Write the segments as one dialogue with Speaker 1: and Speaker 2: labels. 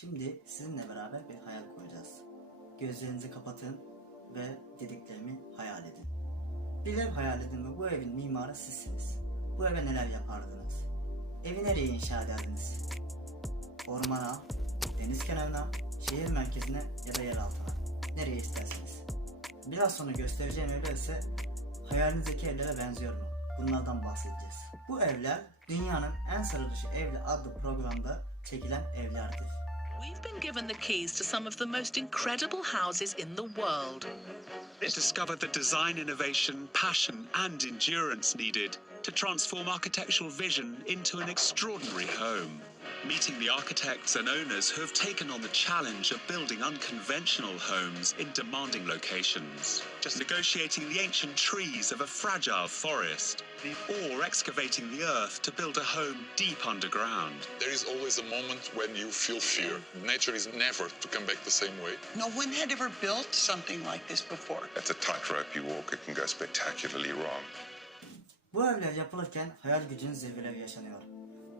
Speaker 1: Şimdi sizinle beraber bir hayal kuracağız. Gözlerinizi kapatın ve dediklerimi hayal edin. Bir ev hayal edin ve bu evin mimarı sizsiniz. Bu eve neler yapardınız? Evi nereye inşa ederdiniz? Ormana, deniz kenarına, şehir merkezine ya da yer altına. Nereye isterseniz. Biraz sonra göstereceğim evler ise hayalinizdeki evlere benziyor mu? Bunlardan bahsedeceğiz. Bu evler dünyanın en sıra dışı evli adlı programda çekilen evlerdir.
Speaker 2: We've been given the keys to some of the most incredible houses in the world.
Speaker 3: It discovered the design innovation, passion, and endurance needed to transform architectural vision into an extraordinary home. Meeting the architects and owners who have taken on the challenge of building unconventional homes in demanding locations. Just negotiating the ancient trees of a fragile forest, or excavating the earth to build a home deep underground.
Speaker 4: There is always a moment when you feel fear. Nature is never to come back the same way.
Speaker 5: No one had ever built something like this before.
Speaker 6: It's a tightrope you walk, it can go spectacularly wrong.
Speaker 1: Bu evler yapılırken hayal gücünün zirveleri yaşanıyor.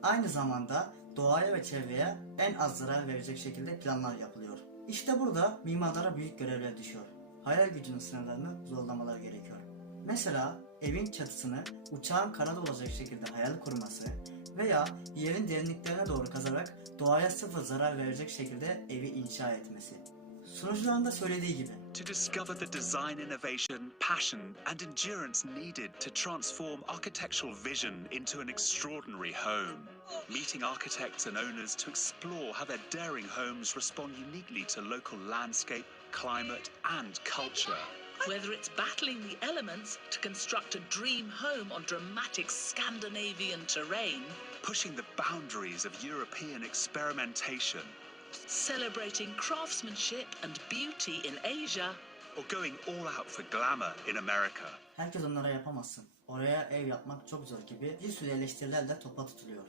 Speaker 1: Aynı zamanda doğaya ve çevreye en az zarar verecek şekilde planlar yapılıyor. İşte burada mimarlara büyük görevler düşüyor. Hayal gücünün sınırlarını zorlamalar gerekiyor. Mesela evin çatısını uçağın kanada olacak şekilde hayal kurması veya yerin derinliklerine doğru kazarak doğaya sıfır zarar verecek şekilde evi inşa etmesi. Sunucuların da söylediği gibi
Speaker 3: To discover the design innovation, passion, and endurance needed to transform architectural vision into an extraordinary home. Meeting architects and owners to explore how their daring homes respond uniquely to local landscape, climate, and culture.
Speaker 2: Whether it's battling the elements to construct a dream home on dramatic Scandinavian terrain,
Speaker 3: Pushing the boundaries of European experimentation,
Speaker 2: celebrating craftsmanship and beauty in Asia,
Speaker 3: or going all out for glamour in America.
Speaker 1: Herkes onlara yapamazsın. Oraya ev yapmak çok zor gibi bir sürü eleştirilerle topa tutuluyor.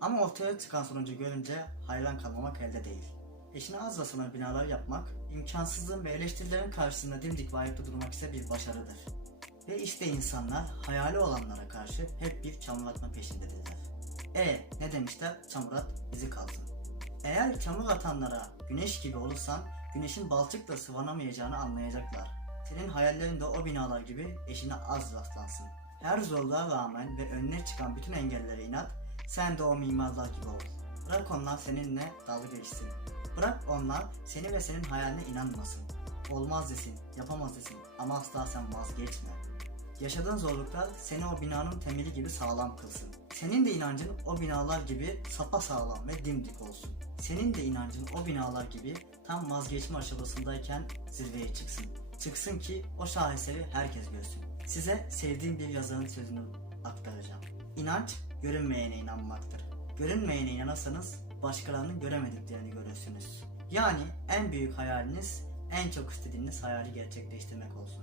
Speaker 1: Ama ortaya çıkan sonucu görünce hayran kalmamak elde değil. Eşine az rastlama binalar yapmak, imkansızlığın ve eleştirilerin karşısında dimdik ve ayakta durmak ise bir başarıdır. Ve işte insanlar hayali olanlara karşı hep bir çamur atma peşindedirler. E ne demişler? Çamur at, izi kalsın. Eğer çamur atanlara güneş gibi olursan güneşin balçıkla sıvanamayacağını anlayacaklar. Senin hayallerin de o binalar gibi eşine az rastlansın. Her zorluğa rağmen ve önüne çıkan bütün engellere inat, sen de o mimarlar gibi ol. Bırak onlar seninle dalga geçsin. Bırak onlar seni ve senin hayaline inanmasın. Olmaz desin, yapamaz desin ama asla sen vazgeçme. Yaşadığın zorluklar seni o binanın temeli gibi sağlam kılsın. Senin de inancın o binalar gibi sapa sağlam ve dimdik olsun. Senin de inancın o binalar gibi tam vazgeçme aşamasındayken zirveye çıksın. Çıksın ki o şaheseri herkes görsün. Size sevdiğim bir yazarın sözünü aktaracağım. İnanç görünmeyene inanmaktır. Görünmeyene inanırsanız başkalarının göremediklerini görürsünüz. Yani en büyük hayaliniz en çok istediğiniz hayali gerçekleştirmek olsun.